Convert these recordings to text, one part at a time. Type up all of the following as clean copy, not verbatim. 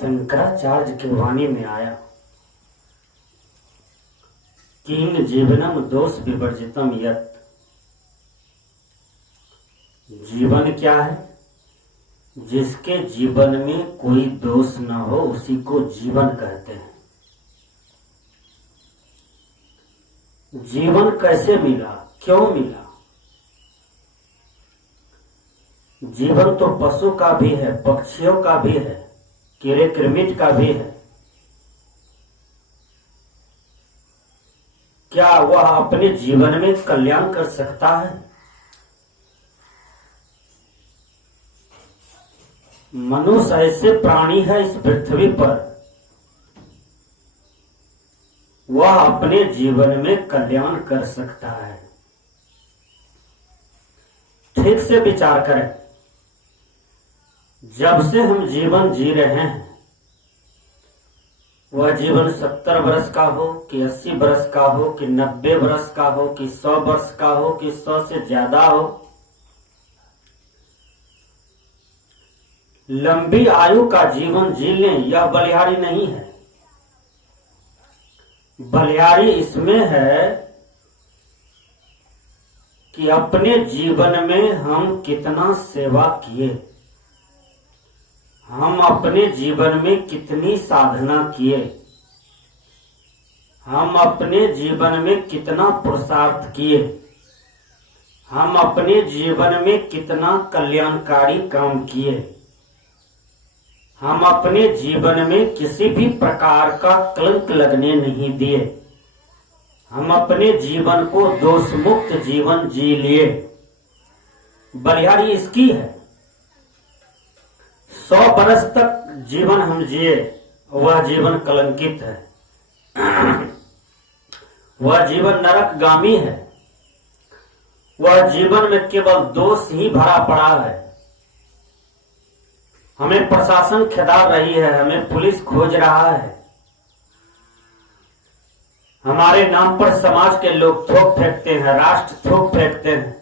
शंकराचार्य की वाणी में आया, किम जीवनम दोष विवर्जितम यत्। जीवन क्या है? जिसके जीवन में कोई दोष न हो उसी को जीवन कहते हैं। जीवन कैसे मिला, क्यों मिला? जीवन तो पशु का भी है, पक्षियों का भी है, कीड़े कृमिट का भी है। क्या वह अपने जीवन में कल्याण कर सकता है? मनुष्य ऐसे प्राणी है इस पृथ्वी पर, वह अपने जीवन में कल्याण कर सकता है। ठीक से विचार करें। जब से हम जीवन जी रहे हैं, वह जीवन 70 वर्ष का हो कि 80 वर्ष का हो कि 90 वर्ष का हो कि 100 वर्ष का हो कि 100 से ज्यादा हो, लंबी आयु का जीवन जी लें, यह बलिहारी नहीं है। बलिहारी इसमें है कि अपने जीवन में हम कितना सेवा किए, हम अपने जीवन में कितनी साधना किए, हम अपने जीवन में कितना पुरुषार्थ किए, हम अपने जीवन में कितना कल्याणकारी काम किए, हम अपने जीवन में किसी भी प्रकार का कलंक लगने नहीं दिए, हम अपने जीवन को दोष मुक्त जीवन जी लिए। बलिहारी इसकी है। 100 वर्ष तक जीवन हम जिए, वह जीवन कलंकित है, वह जीवन नरकगामी है, वह जीवन में केवल दोष ही भरा पड़ा है। हमें प्रशासन खिदार रही है, हमें पुलिस खोज रहा है, हमारे नाम पर समाज के लोग थोक फेंकते हैं, राष्ट्र थोक फेंकते हैं,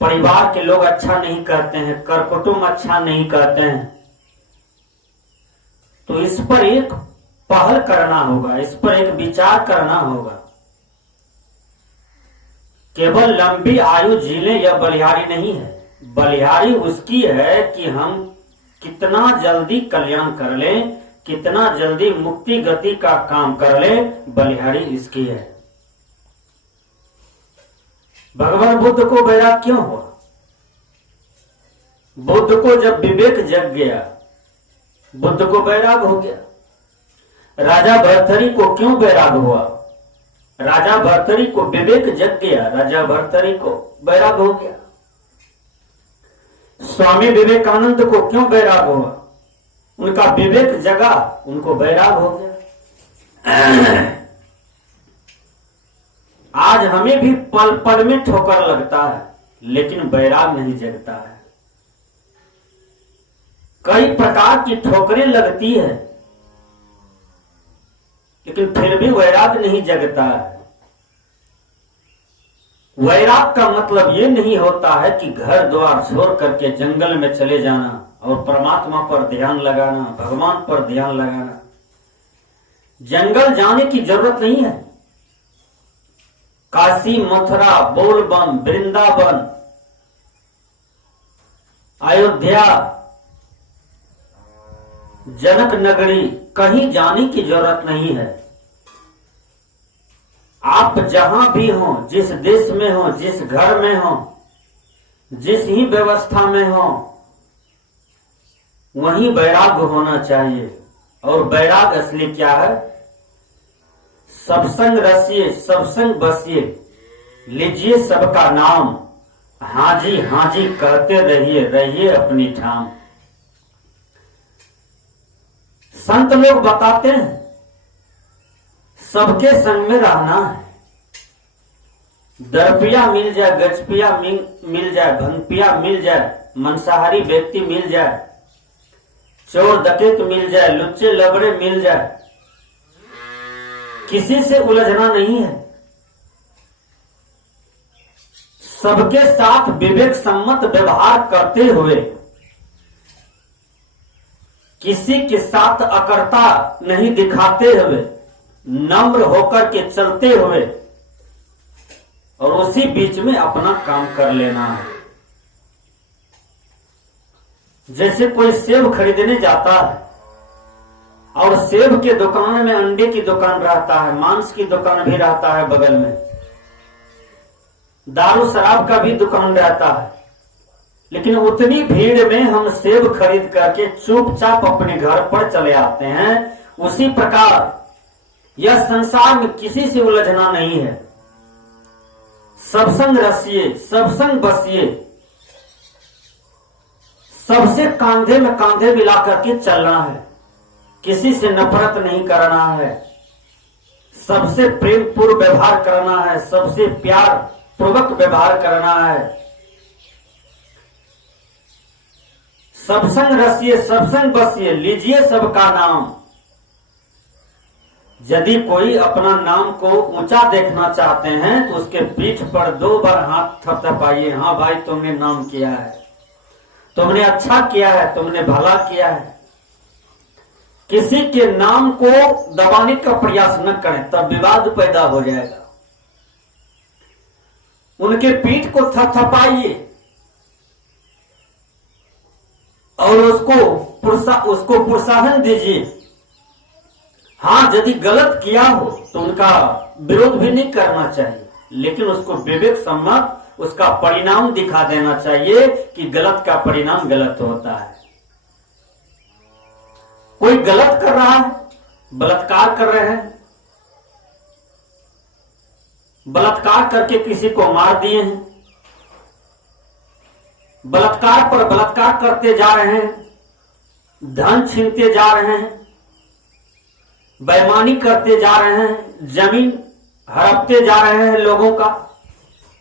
परिवार के लोग अच्छा नहीं कहते हैं, कर कुटुंब अच्छा नहीं कहते हैं। तो इस पर एक पहल करना होगा, इस पर एक विचार करना होगा। केवल लंबी आयु जी लें यह बलिहारी नहीं है। बलिहारी उसकी है कि हम कितना जल्दी कल्याण कर लें, कितना जल्दी मुक्ति गति का काम कर लें, बलिहारी इसकी है। भगवान बुद्ध को वैराग क्यों हुआ? बुद्ध को जब विवेक जग गया, बुद्ध को वैराग हो गया। राजा भर्तरी को क्यों वैराग हुआ? राजा भर्तरी को विवेक जग गया, राजा भर्तरी को वैराग हो गया। स्वामी विवेकानंद को क्यों वैराग हुआ? उनका विवेक जगा, उनको वैराग हो गया। आज हमें भी पल पल में ठोकर लगता है, लेकिन वैराग नहीं जगता है। कई प्रकार की ठोकरें लगती है, लेकिन फिर भी वैराग नहीं जगता है। वैराग का मतलब ये नहीं होता है कि घर द्वार छोड़ करके जंगल में चले जाना और परमात्मा पर ध्यान लगाना, भगवान पर ध्यान लगाना। जंगल जाने की जरूरत नहीं है। काशी, मथुरा, बोलबम, वृंदावन, अयोध्या, जनक नगरी, कहीं जाने की जरूरत नहीं है। आप जहां भी हो, जिस देश में हो, जिस घर में हो, जिस ही व्यवस्था में हो, वहीं वैराग्य होना चाहिए। और वैराग असली क्या है? सबसंग रसिए, सबसंग बसिए, लीजिए सबका नाम, हाजी हाजी कहते रहिए, रहिए अपनी ठाम। संत लोग बताते हैं सबके संग में रहना है। दरपिया मिल जाए, गजपिया मिल जाए, भंगपिया मिल जाए, मांसाहारी व्यक्ति मिल जाए, चोर डकैत मिल जाए, लुच्चे लबड़े मिल जाए, किसी से उलझना नहीं है। सबके साथ विवेक सम्मत व्यवहार करते हुए किसी के साथ अकर्ता नहीं दिखाते हुए, नम्र होकर के चलते हुए और उसी बीच में अपना काम कर लेना है। जैसे कोई सेब खरीदने जाता है और सेब के दुकान में अंडे की दुकान रहता है, मांस की दुकान भी रहता है, बगल में दारू शराब का भी दुकान रहता है, लेकिन उतनी भीड़ में हम सेब खरीद करके चुपचाप अपने घर पर चले आते हैं। उसी प्रकार यह संसार में किसी से उलझना नहीं है। सबसंग रसिए, सबसंग बसिए, सबसे कांधे में कांधे मिला करके चलना है। किसी से नफरत नहीं करना है, सबसे प्रेम पूर्व व्यवहार करना है, सबसे प्यार पूर्वक व्यवहार करना है। सबसंग रसिए, सबसंग बसिए, लीजिए सबका नाम। यदि कोई अपना नाम को ऊंचा देखना चाहते हैं तो उसके पीठ पर 2 बार हाथ थपथपाइए। हाँ भाई, तुमने नाम किया है, तुमने अच्छा किया है, तुमने भला किया है। किसी के नाम को दबाने का प्रयास न करें, तब विवाद पैदा हो जाएगा। उनके पीठ को थपथपाइए और उसको प्रोत्साहन दीजिए। हाँ, यदि गलत किया हो तो उनका विरोध भी नहीं करना चाहिए, लेकिन उसको विवेक सम्मत उसका परिणाम दिखा देना चाहिए कि गलत का परिणाम गलत होता है। कोई गलत कर रहा है, बलात्कार कर रहे हैं, बलात्कार करके किसी को मार दिए हैं, बलात्कार पर बलात्कार करते जा रहे हैं, धन छीनते जा रहे हैं, बेईमानी करते जा रहे हैं, जमीन हड़पते जा रहे हैं लोगों का,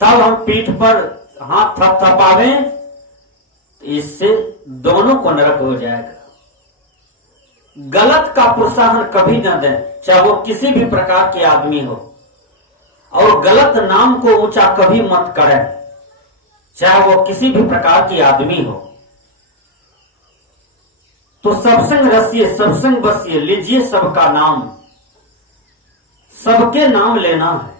तब हम पीठ पर हाथ थपथपावें, इससे दोनों को नरक हो जाएगा। गलत का प्रोत्साहन कभी न दें, चाहे वो किसी भी प्रकार के आदमी हो, और गलत नाम को ऊंचा कभी मत करें, चाहे वो किसी भी प्रकार की आदमी हो। तो सबसंग रसिए, सबसंग बसिए, लीजिए सबका नाम। सबके नाम लेना है,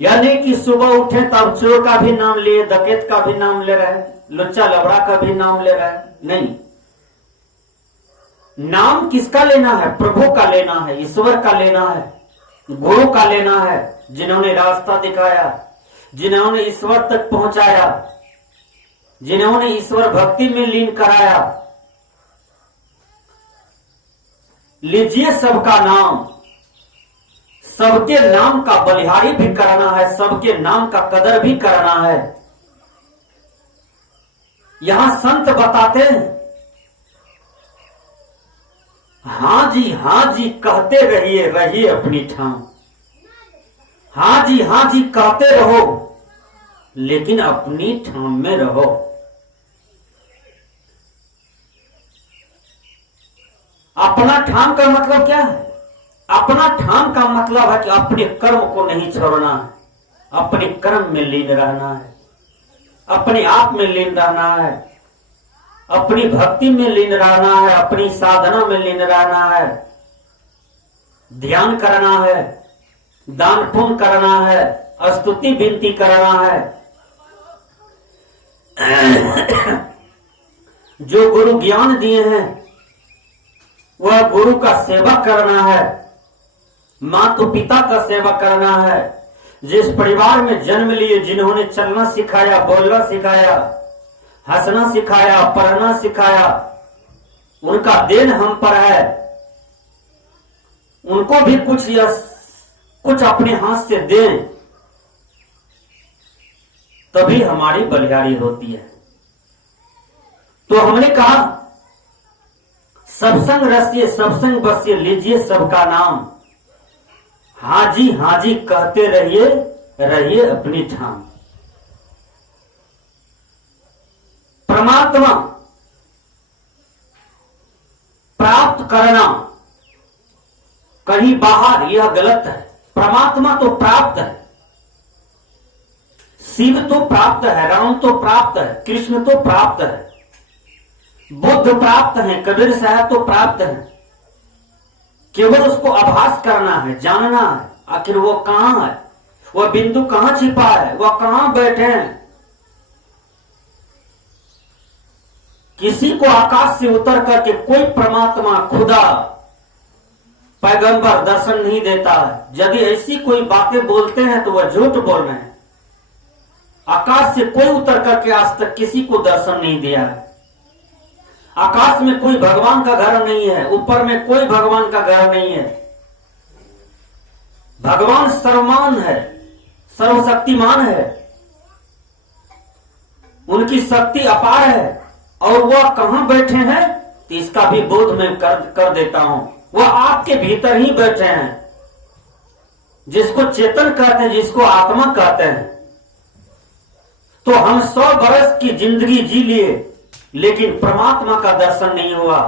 यानी कि सुबह उठे तब चोर का भी नाम लिए, डकैत का भी नाम ले रहे हैं, लुच्चा लबड़ा का भी नाम ले रहे हैं। नहीं, नाम किसका लेना है? प्रभु का लेना है, ईश्वर का लेना है, गुरु का लेना है, जिन्होंने रास्ता दिखाया, जिन्होंने ईश्वर तक पहुंचाया, जिन्होंने ईश्वर भक्ति में लीन कराया। लीजिए सबका नाम। सबके नाम का बलिहारी भी करना है, सबके नाम का कदर भी करना है। यहां संत बताते हैं, हाँ जी कहते रहिए, रहिए अपनी ठाम। हाँ जी कहते रहो, लेकिन अपनी ठाम में रहो। अपना ठाम का मतलब क्या है? अपना ठाम का मतलब है कि अपने कर्म को नहीं छोड़ना है, अपने कर्म में लीन रहना है, अपने आप में लीन रहना है, अपनी भक्ति में लीन रहना है, अपनी साधना में लीन रहना है, ध्यान करना है, दान पुण्य करना है, स्तुति विनती करना है। जो गुरु ज्ञान दिए हैं वह गुरु का सेवा करना है, माता पिता का सेवा करना है। जिस परिवार में जन्म लिए, जिन्होंने चलना सिखाया, बोलना सिखाया, हंसना सिखाया, पढ़ना सिखाया, उनका देन हम पर है। उनको भी कुछ अपने हाथ से दें, तभी हमारी बलिहारी होती है। तो हमने कहा सबसंग रसिए, सबसंग बसिए, लीजिए सबका नाम। हाँ जी कहते रहिए, रहिए अपनी ठाम। परमात्मा प्राप्त करना कहीं बाहर, यह गलत है। परमात्मा तो प्राप्त है, शिव तो प्राप्त है, राम तो प्राप्त है, कृष्ण तो प्राप्त है। बुद्ध प्राप्त है, कबीर साहब तो प्राप्त है, केवल उसको आभास करना है, जानना है आखिर वो कहां है, वह बिंदु कहां छिपा है, वह कहां बैठे हैं। किसी को आकाश से उतर करके कोई परमात्मा, खुदा, पैगंबर दर्शन नहीं देता है। यदि ऐसी कोई बातें बोलते हैं तो वह झूठ बोल रहे हैं। आकाश से कोई उतर करके आज तक किसी को दर्शन नहीं दिया है। आकाश में कोई भगवान का घर नहीं है, ऊपर में कोई भगवान का घर नहीं है। भगवान सर्वमान है, सर्वशक्तिमान है, उनकी शक्ति अपार है और वह कहां बैठे हैं तो इसका भी बोध मैं कर देता हूं। वह आपके भीतर ही बैठे हैं, जिसको चेतन कहते हैं, जिसको आत्मा कहते हैं। तो हम 100 बरस की जिंदगी जी लिए, लेकिन परमात्मा का दर्शन नहीं हुआ,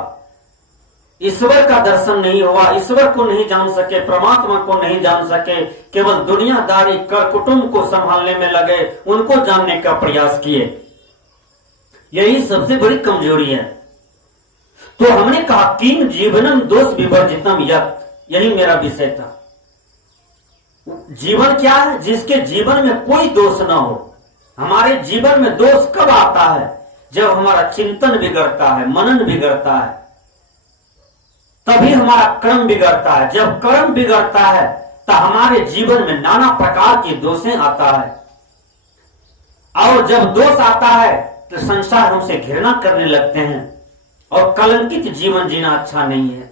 ईश्वर का दर्शन नहीं हुआ, ईश्वर को नहीं जान सके, परमात्मा को नहीं जान सके, केवल दुनियादारी कर कुटुंब को संभालने में लगे, उनको जानने का प्रयास किए। यही सबसे बड़ी कमजोरी है। तो हमने कहा किंग जीवनम दोष विवर्जितम यत्, यही मेरा विषय था। जीवन क्या है? जिसके जीवन में कोई दोष ना हो। हमारे जीवन में दोष कब आता है? जब हमारा चिंतन बिगड़ता है, मनन बिगड़ता है, तभी हमारा कर्म बिगड़ता है। जब कर्म बिगड़ता है तो हमारे जीवन में नाना प्रकार के दोषें आता है, और जब दोष आता है तो संसार हमसे घृणा करने लगते हैं, और कलंकित जीवन जीना अच्छा नहीं है।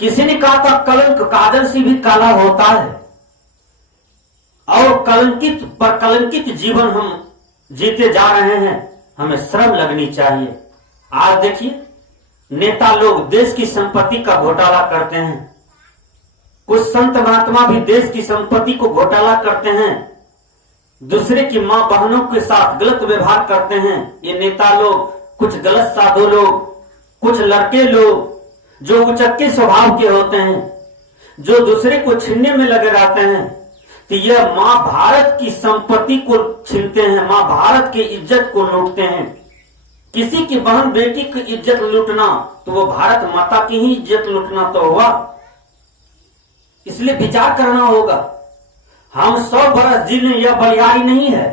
किसी ने कहा था कलंक काजल से भी काला होता है, और कलंकित जीवन हम जीते जा रहे हैं। हमें श्रम लगनी चाहिए। आज देखिए, नेता लोग देश की संपत्ति का घोटाला करते हैं, कुछ संत महात्मा भी देश की संपत्ति को घोटाला करते हैं, दूसरे की मां बहनों के साथ गलत व्यवहार करते हैं। ये नेता लोग, कुछ गलत साधु लोग, कुछ लड़के लोग जो उचक्के स्वभाव के होते हैं, जो दूसरे को छीनने में लगे रहते हैं, तो यह मां भारत की संपत्ति को छीनते हैं, मां भारत की इज्जत को लूटते हैं। किसी की बहन बेटी की इज्जत लूटना तो वो भारत माता की ही इज्जत लूटना तो हुआ। इसलिए विचार करना होगा। हम 100 बरस जी लें, यह बलिहारी नहीं है।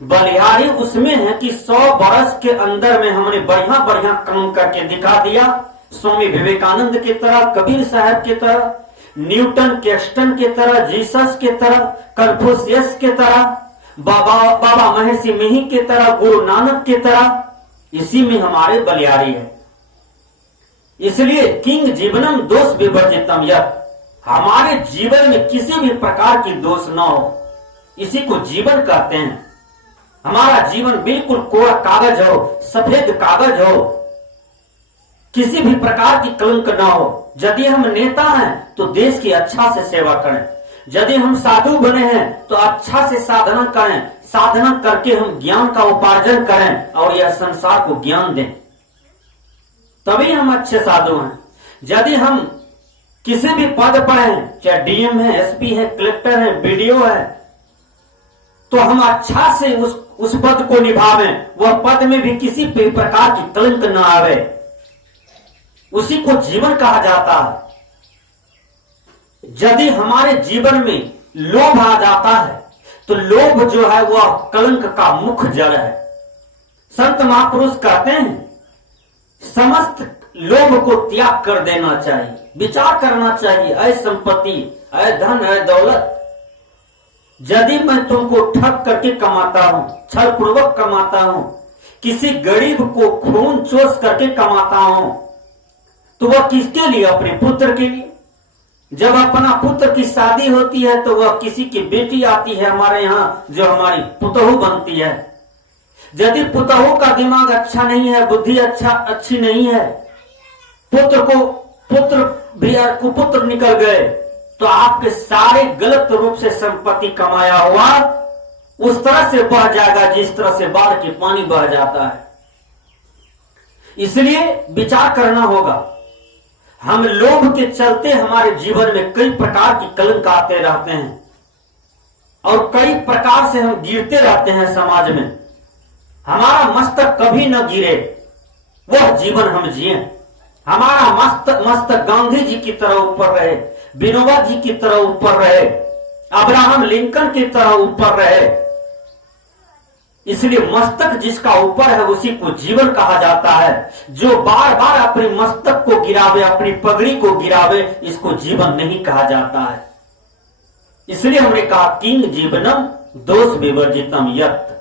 बलिहारी उसमें है कि 100 बरस के अंदर में हमने बढ़िया बढ़िया काम करके दिखा दिया। स्वामी विवेकानंद की तरह, कबीर साहब की तरह, न्यूटन कैस्टन की तरह, जीसस की तरह, कन्फ्यूशियस की तरह, बाबा महर्षि मिहि की तरह, गुरु नानक की तरह। इसी में हमारे बलिहारी है। इसलिए किंग जीवनम दोष विवर्जितम यत्, हमारे जीवन में किसी भी प्रकार की दोष न हो, इसी को जीवन कहते हैं। हमारा जीवन बिल्कुल कोरा कागज हो, सफेद कागज हो, किसी भी प्रकार की कलंक न हो। यदि हम नेता हैं तो देश की अच्छा से सेवा करें, यदि हम साधु बने हैं तो अच्छा से साधना करें, साधना करके हम ज्ञान का उपार्जन करें और यह संसार को ज्ञान दें, तभी हम अच्छे साधु हैं। यदि हम किसी भी पद पर हैं, चाहे डीएम है, एसपी है, कलेक्टर है, बीडीओ है, तो हम अच्छा से उस पद को निभावें, वह पद में भी किसी भी प्रकार की कलंक न आवे, उसी को जीवन कहा जाता है। यदि हमारे जीवन में लोभ आ जाता है तो लोभ जो है वह कलंक का मुख्य जड़ है। संत महापुरुष कहते हैं समस्त लोभ को त्याग कर देना चाहिए, विचार करना चाहिए। ऐ संपत्ति, ऐ धन, ऐ दौलत, यदि मैं तुमको ठग करके कमाता हूं, छल पूर्वक कमाता हूं, किसी गरीब को खून चोस करके कमाता हूं, तो वह किसके लिए? अपने पुत्र के लिए। जब अपना पुत्र की शादी होती है तो वह किसी की बेटी आती है हमारे यहाँ, जो हमारी पुतहू बनती है। यदि पुतहू का दिमाग अच्छा नहीं है, बुद्धि अच्छी नहीं है, पुत्र भी कुपुत्र निकल गए, तो आपके सारे गलत रूप से संपत्ति कमाया हुआ उस तरह से बह जाएगा जिस तरह से बाढ़ के पानी बह जाता है। इसलिए विचार करना होगा। हम लोभ के चलते हमारे जीवन में कई प्रकार की कलंक आते रहते हैं और कई प्रकार से हम गिरते रहते हैं समाज में। हमारा मस्तक कभी न गिरे, वह जीवन हम जिए। हमारा मस्तक गांधी जी की तरह ऊपर रहे, विनोबा जी की तरह ऊपर रहे, अब्राहम लिंकन की तरह ऊपर रहे। इसलिए मस्तक जिसका ऊपर है उसी को जीवन कहा जाता है। जो बार बार अपने मस्तक को गिरावे, अपनी पगड़ी को गिरावे, इसको जीवन नहीं कहा जाता है। इसलिए हमने कहा किंग जीवनम दोष विवर्जितम यत्।